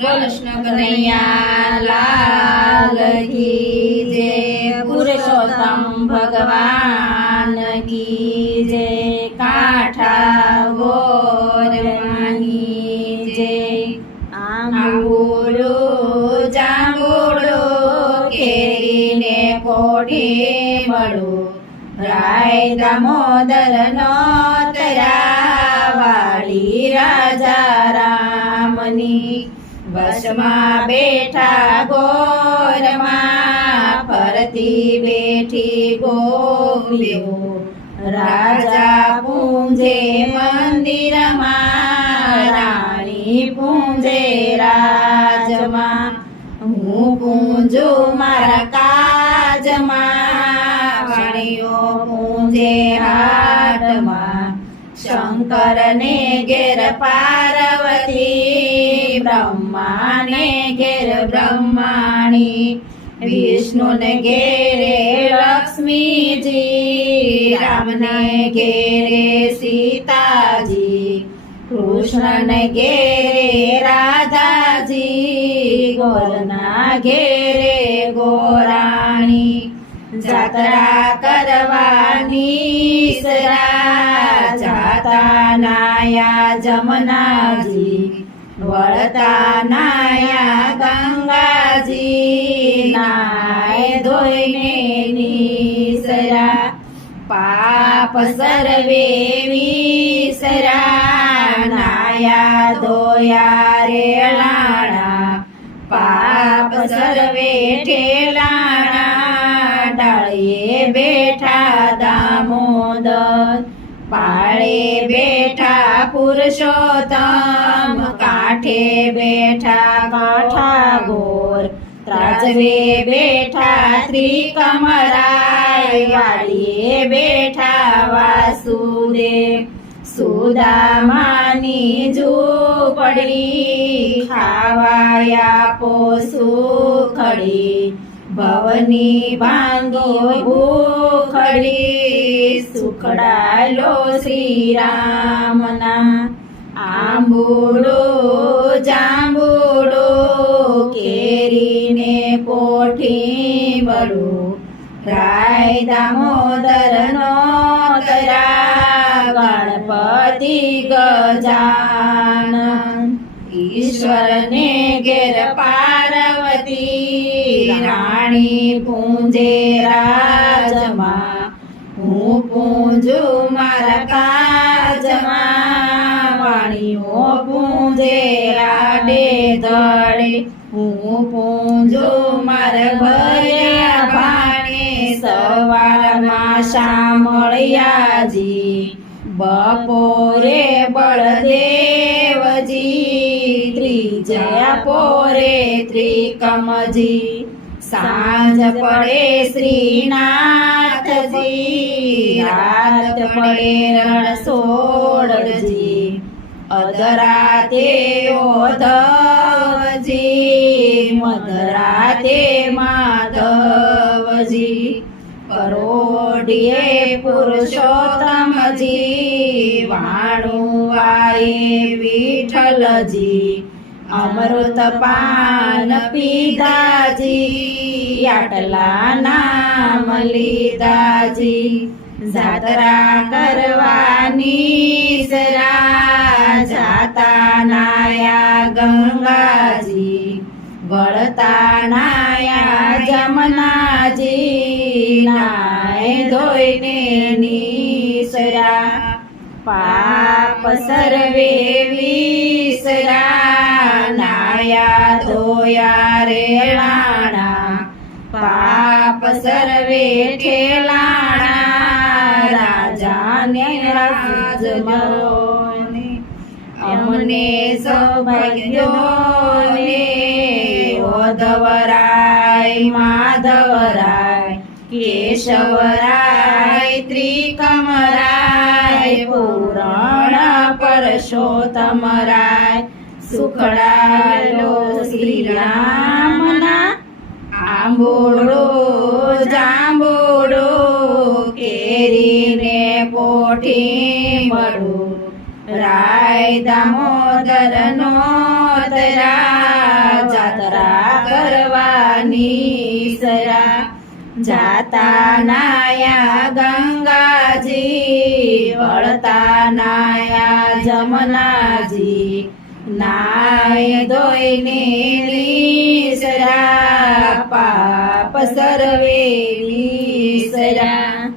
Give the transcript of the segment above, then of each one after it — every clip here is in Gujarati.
કૃષ્ણ કનૈયા લાલ કી જય, પુરુષોત્તમ ભગવાન કી જય, કાંઠા ગોરવાની જય। આંબુડો જાંબુડો કેરીને કોઠી મળો, રાય દામોદર નો તરાવાળી રાજા રામની, વશમાં બેઠા ગોરમાં ફરતી બેઠી ગોપીઓ, રાજા પૂંજે મંદિરમાં રાણી પૂંજે રાજમાં, હું પૂંજું મારા કાજમાં વાણીઓ પૂંજે હાટમાં, શંકર ને ઘેર પાર્વતી, બ્રહ્માને ઘેર બ્રહ્માણી, વિષ્ણુ ને ઘેરે લક્ષ્મીજી, રામને ઘેરે સીતાજી, કૃષ્ણ ને ઘેરે રાધાજી, ગોરના ઘેરે ગોરાણી, જાત્રા કરવાની સરા જાતા નાયા જમનાજી, વળતા નાયા ગંગાજી, નાય ધોઈને નીસરા, પાપ સર્વે વિસરા, નાયા ધોયા રેલાણા, પાપ સર્વે ઠેલાણા, ડાળીએ બેઠા દામોદર, પાળે બેઠા પુરુષોત્તમ, કાંઠે બેઠા કાંઠા ગોર, ત્રાજવે બેઠા ત્રિકમરાય, વાડીએ બેઠા વાસુદેવ, સુદામાની ઝૂંપડી, ખાવાયા પોસુખડી, ભવની ભાંગો ભૂખડી, સુખડાલો શ્રી રામના, આંબુડો જાંબુડો કેરીને કોઠી મળો, રાય દામોદર નો તરા ગણપતિ ગજાનન, ઈશ્વર ને ઘેર પાર્વતી, રાણી પૂંજે રાજમાં, હું પૂંજું મારા કાજમાં, વાણીઓ પૂંજે રાડે ધડે, હું પૂંજું મારા ભર્યા ભાણે, સવારમાં શામળિયાજી, બપોરે બળદેવજી, ત્રીજા પોરે ત્રિકમજી, સાંજ પડે શ્રીનાથજી, રાત પડે રણછોડજી, અધરાતે ઓધવજી, મધરાતે માધવજી, પરોઢિયે પુરુષોત્તમજી, વાણુવાએ વિઠ્ઠલજી, અમૃત પાન પીધાજી, આટલા નામ લીધાજી, જાત્રા કરવાની સરા જાતા નાયા ગંગાજી, વળતા નાયા જમનાજી, નાય ધોઈને નીસરા, પાપ સર્વે વિસરા, નાયા ધોયા રેલાણા, પાપ સર્વે ઠેલાણા, રાજાને રાજમરોને, અમને સૌભાગ્યોને, ઓધવરાય માધવરાય, કેશવરાય ત્રિકમરાય, પૂરણ પરશોત્તમરાય, સુખડાલો શ્રી રામના, આંબોડો જાંબોડો કેરીને કોઠી મળો, રાય દામોદર નો તરા નિસરા જાતા નાયા ગંગાજી વળતા નાયા જમનાજી નાય ધોઈને નિસરા પાપ સર્વે નિસરા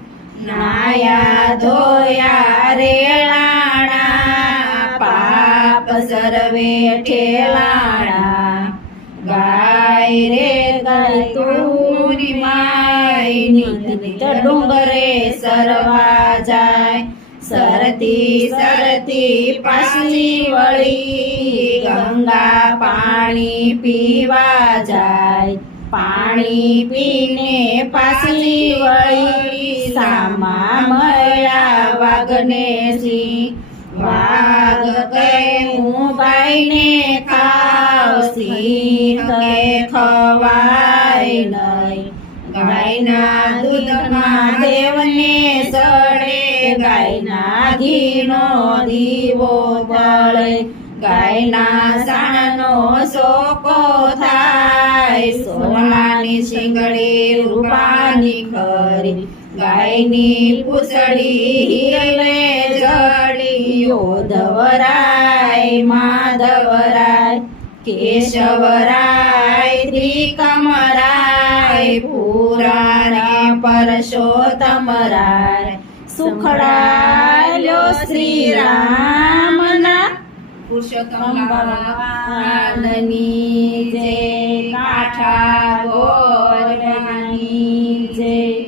નાયા ધોયા રેલાણા પાપ સર્વે ઠેલાણા ગાય રે ગાય તુરી માય નિત નિત ડુંગરે સરવા જાય સરતી સરતી પાછી વળી ગંગા પાણી પીવા જાય પાણી પીને પાછી વળી સામા મળ્યા વાઘને સિંહ વાઘ કહે હું ગાયને ખાવ સિંહ કહે ખવાય નહીં ગાયના દૂધમાં દેવને સડે ગાયના ઘીનો દીવો બળે ગાયના સાણનો શોકો થાય સોનાની શીંગડી રૂપાની ખરી ગાયની પૂંછડી હિરલે જડી ધવરાય માધવરાય કેશવરાય ત્રિકમરાય પુરાણે પરસોત્તમરાય સુખડાયો શ્રી રામના પુરુષોત્તમ ભગવાનની જય કાઠા ગોરની જય